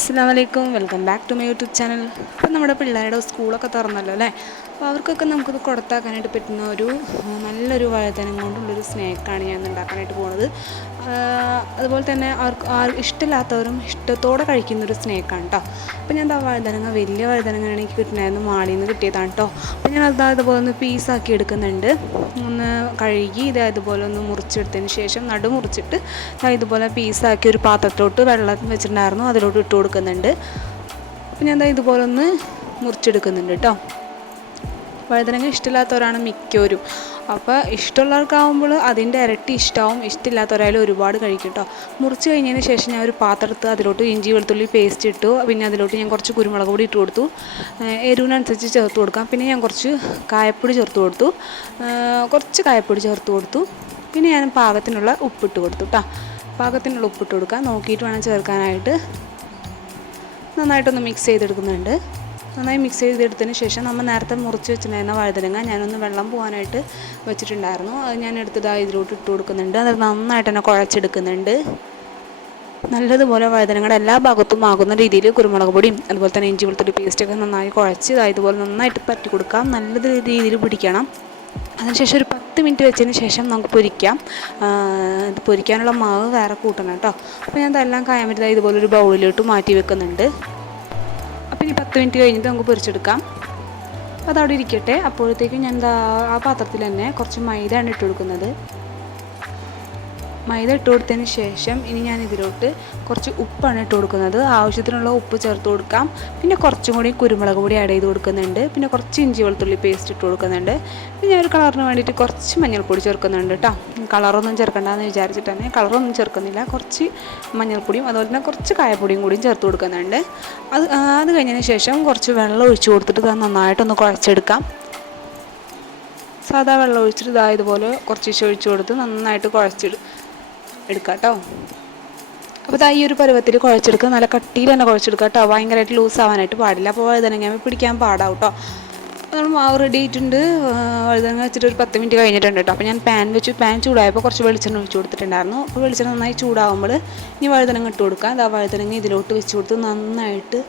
അസ്സാം വലൈക്കും welcome back to my YouTube channel. ഇപ്പം നമ്മുടെ പിള്ളേരുടെ സ്കൂളൊക്കെ തുറന്നല്ലോ അല്ലേ? അപ്പോൾ അവർക്കൊക്കെ നമുക്കത് കൊടുത്താക്കാനായിട്ട് പറ്റുന്ന ഒരു ആ, നല്ലൊരു വഴുതനം കൊണ്ടുള്ളൊരു സ്നേക്കാണ് ഞാൻ ഉണ്ടാക്കാനായിട്ട് പോകുന്നത് അതുപോലെ തന്നെ അവർക്ക് ഇഷ്ടമില്ലാത്തവരും ഇഷ്ടത്തോടെ കഴിക്കുന്ന ഒരു സ്നേക്കാണ് കേട്ടോ അപ്പോൾ ഞാൻ ദാ വഴുതനങ്ങ വലിയ വഴുതനങ്ങ എനിക്ക് കിട്ടുന്നായിരുന്നു മാളിൽ നിന്ന് കിട്ടിയതാണ് കേട്ടോ അപ്പോൾ ഞാൻ അത് അതുപോലെ ഒന്ന് പീസാക്കി എടുക്കുന്നുണ്ട്. ഒന്ന് കഴുകി ഇത് അതുപോലെ ഒന്ന് മുറിച്ചെടുത്തതിന് ശേഷം നടു മുറിച്ചിട്ട് ഇതുപോലെ പീസാക്കി ഒരു പാത്രത്തോട്ട് വെള്ളം വെച്ചിട്ടുണ്ടായിരുന്നു. അതിലോട്ട് ഇട്ട് കൊടുക്കുന്നുണ്ട്. അപ്പോൾ ഞാൻ ഇതുപോലെ ഒന്ന് മുറിച്ചെടുക്കുന്നുണ്ട് കേട്ടോ വഴുതനങ്ങ ഇഷ്ടമില്ലാത്തവരാണ് മിക്കവരും. അപ്പോൾ ഇഷ്ടമുള്ളവർക്കാവുമ്പോൾ അതിന്റെ ഇരട്ടി ഇഷ്ടമാവും ഇഷ്ടമില്ലാത്തവരായാലും ഒരുപാട് കഴിക്കും കേട്ടോ. മുറിച്ച് കഴിഞ്ഞതിന് ശേഷം ഞാൻ ഒരു പാത്രത്ത് അതിലോട്ട് ഇഞ്ചി വെളുത്തുള്ളി പേസ്റ്റ് ഇട്ടു. പിന്നെ അതിലോട്ട് ഞാൻ കുറച്ച് കുരുമുളക് പൊടി ഇട്ട് കൊടുത്തു. എരിവിനനുസരിച്ച് ചേർത്ത് കൊടുക്കാം. പിന്നെ ഞാൻ കുറച്ച് കായപ്പൊടി ചേർത്ത് കൊടുത്തു. കുറച്ച് കായപ്പൊടി ചേർത്ത് കൊടുത്തു. പിന്നെ ഞാൻ പാകത്തിനുള്ള ഉപ്പിട്ട് കൊടുത്തു കേട്ടോ. പാകത്തിനുള്ള ഉപ്പിട്ട് കൊടുക്കാം. നോക്കിയിട്ട് വേണം ചേർക്കാനായിട്ട്. നന്നായിട്ടൊന്ന് മിക്സ് ചെയ്തെടുക്കുന്നുണ്ട്. നന്നായി മിക്സ് ചെയ്തെടുത്തതിന് ശേഷം നമ്മൾ നേരത്തെ മുറിച്ച് വെച്ചിട്ടുണ്ടായിരുന്ന വഴുതനങ്ങ ഞാനൊന്ന് വെള്ളം പോകാനായിട്ട് വെച്ചിട്ടുണ്ടായിരുന്നു. അത് ഞാൻ എടുത്തത് ഇതിലോട്ട് ഇട്ട് കൊടുക്കുന്നുണ്ട്. അത് നന്നായിട്ട് തന്നെ കുഴച്ചെടുക്കുന്നുണ്ട്. നല്ലതുപോലെ വഴുതനങ്ങളുടെ എല്ലാ ഭാഗത്തും ആകുന്ന രീതിയിൽ കുരുമുളക് പൊടിയും അതുപോലെ തന്നെ ഇഞ്ചി വെളുത്തുള്ളി പേസ്റ്റൊക്കെ നന്നായി കുഴച്ച് ഇതുപോലെ നന്നായിട്ട് പറ്റി കൊടുക്കാം. നല്ല രീതിയിൽ പിടിക്കണം. അതിനുശേഷം ഒരു പത്ത് മിനിറ്റ് വെച്ചതിന് ശേഷം നമുക്ക് പൊരിക്കാം. ഇത് പൊരിക്കാനുള്ള മാവ് വേറെ കൂട്ടണം കേട്ടോ. അപ്പോൾ ഞാൻ ഇതെല്ലാം കായാൻ പറ്റുന്ന ഇതുപോലെ ഒരു ബൗളിലോട്ട് മാറ്റി വെക്കുന്നുണ്ട്. പത്ത് മിനിറ്റ് കഴിഞ്ഞിട്ട് നമുക്ക് പൊരിച്ചെടുക്കാം. അതവിടെ ഇരിക്കട്ടെ. അപ്പോഴത്തേക്കും ഞാൻ എന്താ ആ പാത്രത്തിൽ തന്നെ കുറച്ച് മൈദയാണ് ഇട്ട് കൊടുക്കുന്നത്. മൈദ ഇട്ട് കൊടുത്തതിന് ശേഷം ഇനി ഞാൻ ഇതിലോട്ട് കുറച്ച് ഉപ്പാണ് ഇട്ട് കൊടുക്കുന്നത്. ആവശ്യത്തിനുള്ള ഉപ്പ് ചേർത്ത് കൊടുക്കാം. പിന്നെ കുറച്ചും കൂടി കുരുമുളക് പൊടി ആഡ് ചെയ്ത് കൊടുക്കുന്നുണ്ട്. പിന്നെ കുറച്ച് ഇഞ്ചി വെളുത്തുള്ളി പേസ്റ്റ് ഇട്ട് കൊടുക്കുന്നുണ്ട്. പിന്നെ ഒരു കളറിന് വേണ്ടിയിട്ട് കുറച്ച് മഞ്ഞൾപ്പൊടി ചേർക്കുന്നുണ്ട് കേട്ടോ കളറൊന്നും ചേർക്കണ്ടെന്ന് വിചാരിച്ചിട്ട് തന്നെ കളറൊന്നും ചേർക്കുന്നില്ല. കുറച്ച് മഞ്ഞൾപ്പൊടിയും അതുപോലെ തന്നെ കുറച്ച് കായപ്പൊടിയും കൂടിയും ചേർത്ത് കൊടുക്കുന്നുണ്ട്. അത് അത് കഴിഞ്ഞതിന് ശേഷം കുറച്ച് വെള്ളം ഒഴിച്ച് കൊടുത്തിട്ട് ഇത് നന്നായിട്ടൊന്ന് കുഴച്ചെടുക്കാം. സാധാ വെള്ളം ഒഴിച്ചിട്ട് ഇതായതുപോലെ കുറച്ച് ഒഴിച്ച് കൊടുത്ത് നന്നായിട്ട് കുഴച്ചിട് എടുക്കാം കേട്ടോ അപ്പോൾ ഇതാ ഈ ഒരു പരുവത്തിൽ കുഴച്ചെടുക്കുക നല്ല കട്ടിയിൽ തന്നെ കുഴച്ചെടുക്കുക കേട്ടോ. ഭയങ്കരമായിട്ട് ലൂസ് ആവാനായിട്ട് പാടില്ല. അപ്പോൾ വഴുതനങ്ങ പിടിക്കാൻ പാടാവും കേട്ടോ. നമ്മൾ മാവ് റെഡി ആയിട്ടുണ്ട്. വഴുതനങ്ങ വെച്ചിട്ട് ഒരു പത്ത് മിനിറ്റ് കഴിഞ്ഞിട്ടുണ്ട് കേട്ടോ. അപ്പോൾ ഞാൻ പാൻ വെച്ച്. പാൻ ചൂടായപ്പോൾ കുറച്ച് വെളിച്ചെണ്ണ ഒഴിച്ച് കൊടുത്തിട്ടുണ്ടായിരുന്നു. അപ്പോൾ വെളിച്ചെണ്ണ നന്നായി ചൂടാവുമ്പോൾ ഇനി വഴുതനങ്ങ ഇട്ട് കൊടുക്കുക. അതാ വഴുതനങ്ങ ഇതിലോട്ട് വെച്ച് കൊടുത്ത് നന്നായിട്ട്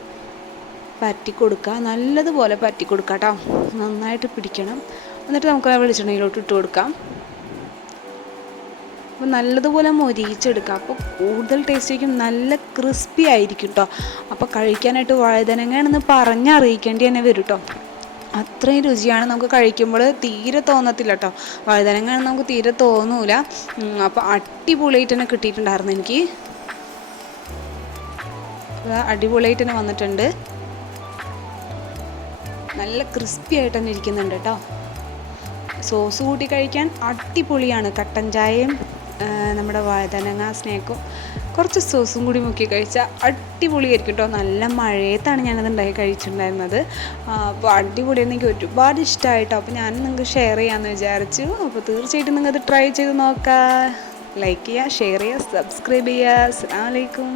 പറ്റി കൊടുക്കുക. നല്ലതുപോലെ പറ്റി കൊടുക്കുക കേട്ടോ. നന്നായിട്ട് പിടിക്കണം. എന്നിട്ട് നമുക്ക് ആ വെളിച്ചെണ്ണയിലോട്ട് ഇട്ട് കൊടുക്കാം. അപ്പോൾ നല്ലതുപോലെ മൊരിയിച്ചെടുക്കുക അപ്പോൾ കൂടുതൽ ടേസ്റ്റ് ആയിരിക്കും നല്ല ക്രിസ്പി ആയിരിക്കും കേട്ടോ അപ്പോൾ കഴിക്കാനായിട്ട് വഴുതനങ്ങയാണെന്ന് പറഞ്ഞറിയിക്കേണ്ടി തന്നെ വരും കേട്ടോ അത്രയും രുചിയാണ് നമുക്ക് കഴിക്കുമ്പോൾ തീരെ തോന്നത്തില്ല കേട്ടോ വഴുതനങ്ങയാണെന്ന് നമുക്ക് തീരെ തോന്നൂല. അപ്പോൾ അടിപൊളിയായിട്ട് തന്നെ കിട്ടിയിട്ടുണ്ടായിരുന്നു എനിക്ക്. അടിപൊളിയായിട്ട് തന്നെ വന്നിട്ടുണ്ട്. നല്ല ക്രിസ്പി ആയിട്ട് തന്നെ ഇരിക്കുന്നുണ്ട് കേട്ടോ സോസ് കൂട്ടി കഴിക്കാൻ അടിപൊളിയാണ്. കട്ടൻ ചായയും നമ്മുടെ വഴുതനങ്ങ സ്നേക്കും കുറച്ച് സോസും കൂടി മുക്കി കഴിച്ചാൽ അടിപൊളിയായിരിക്കും കേട്ടോ നല്ല മഴയത്താണ് ഞാനത് ഉണ്ടാക്കി കഴിച്ചിട്ടുണ്ടായിരുന്നത്. അപ്പോൾ അടിപൊളിയാണ് എനിക്ക് ഒരുപാട് ഇഷ്ടമായിട്ടോ അപ്പോൾ ഞാൻ നിങ്ങൾക്ക് ഷെയർ ചെയ്യാമെന്ന് വിചാരിച്ചു. അപ്പോൾ തീർച്ചയായിട്ടും നിങ്ങൾക്ക് അത് ട്രൈ ചെയ്ത് നോക്കാം. ലൈക്ക് ചെയ്യുക ഷെയർ ചെയ്യുക സബ്സ്ക്രൈബ് ചെയ്യുക അസ്സാം വലൈക്കും